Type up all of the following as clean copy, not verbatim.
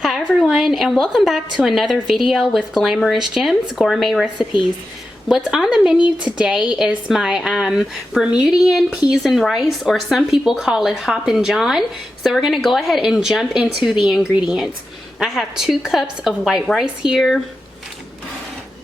Hi everyone, and welcome back to another video with Glamorous Gems Gourmet Recipes. What's on the menu today is my Bermudian Peas and Rice, or some people call it Hoppin John. So we're gonna go ahead and jump into the ingredients. I have 2 cups of white rice here,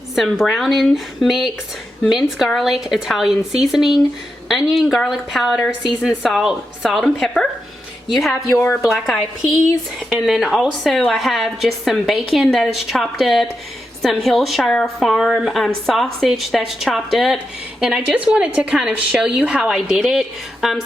some browning mix, minced garlic, Italian seasoning, onion, garlic powder, seasoned salt, and pepper. You have your black-eyed peas, and then also I have just some bacon that is chopped up, some Hillshire Farm sausage that's chopped up, and I just wanted to kind of show you how I did it.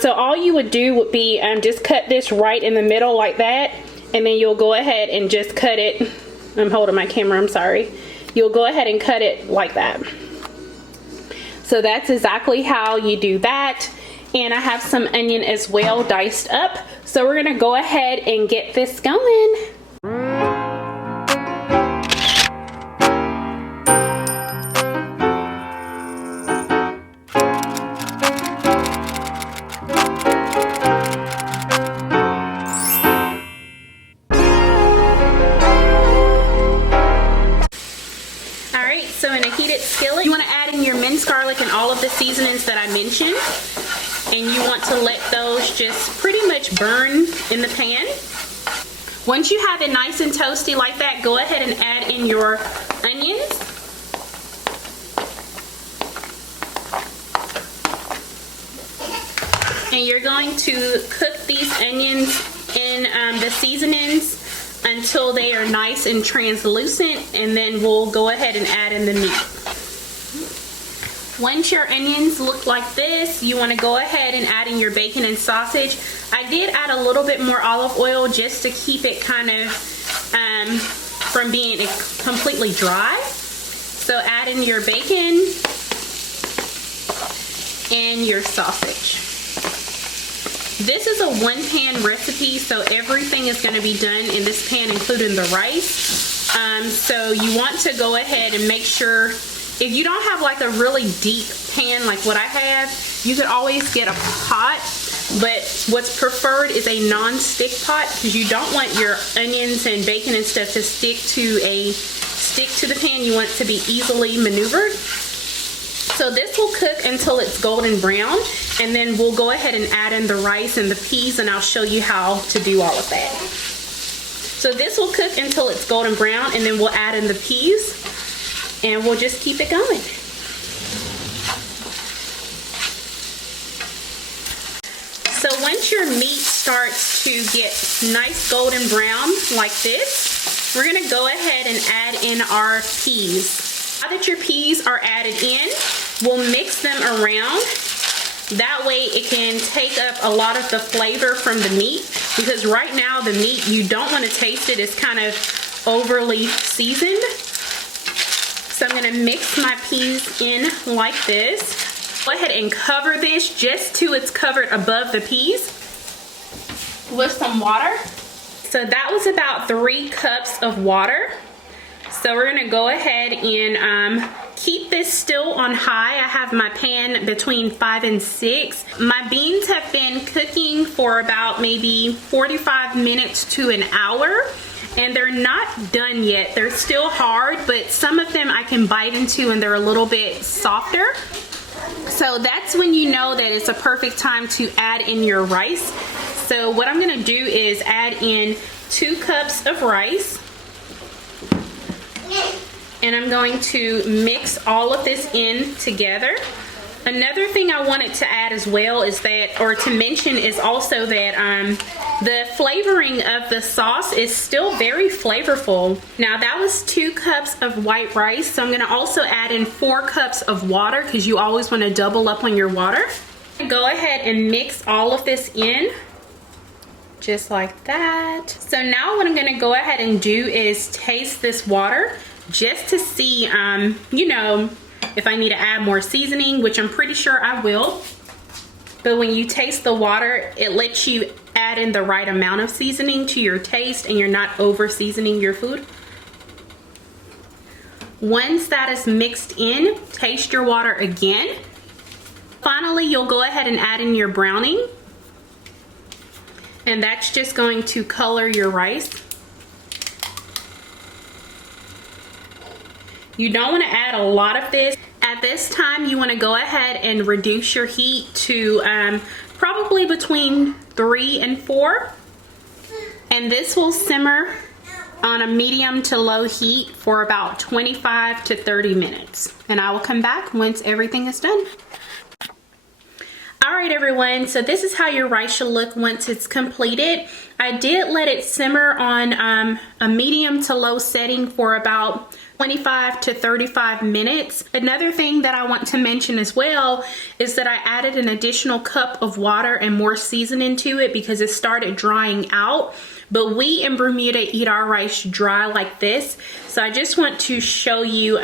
So all you would do would be just cut this right in the middle like that, and then you'll go ahead and just cut it. I'm holding my camera, I'm sorry. You'll go ahead and cut it like that. So that's exactly how you do that. And I have some onion as well, diced up. So we're gonna go ahead and get this going. Alright, so in a heated skillet, you wanna add in your minced garlic and all of the seasonings that I mentioned. And you want to let those just pretty much burn in the pan. Once you have it nice and toasty like that, go ahead and add in your onions. And you're going to cook these onions in the seasonings until they are nice and translucent, and then we'll go ahead and add in the meat. Once your onions look like this, you want to go ahead and add in your bacon and sausage. I did add a little bit more olive oil just to keep it kind of from being completely dry. So add in your bacon and your sausage. This is a one-pan recipe, so everything is going to be done in this pan, including the rice. So you want to go ahead and make sure, if you don't have like a really deep pan like what I have, you could always get a pot, but what's preferred is a non-stick pot, because you don't want your onions and bacon and stuff to stick to the pan. You want it to be easily maneuvered. So this will cook until it's golden brown, and then we'll go ahead and add in the rice and the peas, and I'll show you how to do all of that. So this will cook until it's golden brown, and then we'll add in the peas. And we'll just keep it going. So once your meat starts to get nice golden brown like this, we're gonna go ahead and add in our peas. Now that your peas are added in, we'll mix them around. That way it can take up a lot of the flavor from the meat, because right now the meat, you don't want to taste it. It's kind of overly seasoned. So I'm gonna mix my peas in like this. Go ahead and cover this just till it's covered above the peas with some water. So that was about 3 cups of water. So we're gonna go ahead and keep this still on high. I have my pan between 5 and 6. My beans have been cooking for about maybe 45 minutes to an hour. And they're not done yet. They're still hard, but some of them I can bite into and they're a little bit softer. So that's when you know that it's a perfect time to add in your rice. So what I'm gonna do is add in 2 cups of rice. And I'm going to mix all of this in together. Another thing I wanted to add as well is that, or to mention, is also that the flavoring of the sauce is still very flavorful. Now that was 2 cups of white rice, so I'm gonna also add in 4 cups of water, because you always wanna double up on your water. Go ahead and mix all of this in, just like that. So now what I'm gonna go ahead and do is taste this water, just to see, you know, if I need to add more seasoning, which I'm pretty sure I will. But when you taste the water, it lets you add in the right amount of seasoning to your taste, and you're not over seasoning your food. Once that is mixed in, taste your water again. Finally, you'll go ahead and add in your browning. And that's just going to color your rice. You don't want to add a lot of this. At this time, you want to go ahead and reduce your heat to probably between 3 and 4. And this will simmer on a medium to low heat for about 25 to 30 minutes. And I will come back once everything is done. Alright everyone, so this is how your rice should look once it's completed. I did let it simmer on a medium to low setting for about 25 to 35 minutes. Another thing that I want to mention as well is that I added an additional cup of water and more seasoning to it because it started drying out. But we in Bermuda eat our rice dry like this. So I just want to show you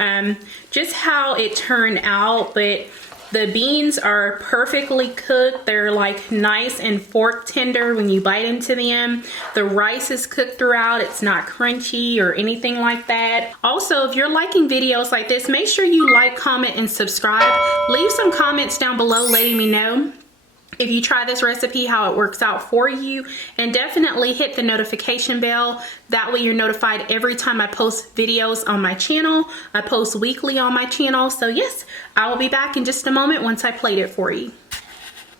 just how it turned out. But the beans are perfectly cooked. They're like nice and fork tender when you bite into them. The rice is cooked throughout. It's not crunchy or anything like that. Also, if you're liking videos like this, make sure you like, comment, and subscribe. Leave some comments down below letting me know if you try this recipe, how it works out for you, and definitely hit the notification bell. That way you're notified every time I post videos on my channel. I post weekly on my channel. So yes, I will be back in just a moment once I plate it for you.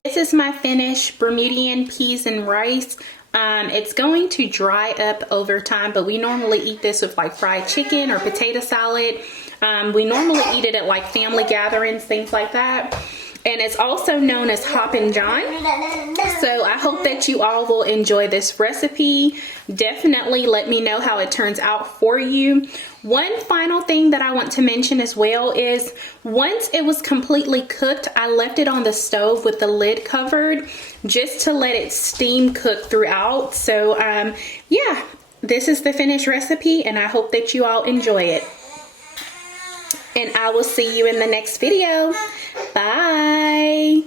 This is my finished Bermudian peas and rice. It's going to dry up over time, but we normally eat this with like fried chicken or potato salad. We normally eat it at like family gatherings, things like that. And it's also known as Hoppin John. So I hope that you all will enjoy this recipe. Definitely let me know how it turns out for you. One final thing that I want to mention as well is once it was completely cooked, I left it on the stove with the lid covered just to let it steam cook throughout. So yeah, this is the finished recipe and I hope that you all enjoy it. And I will see you in the next video. Bye.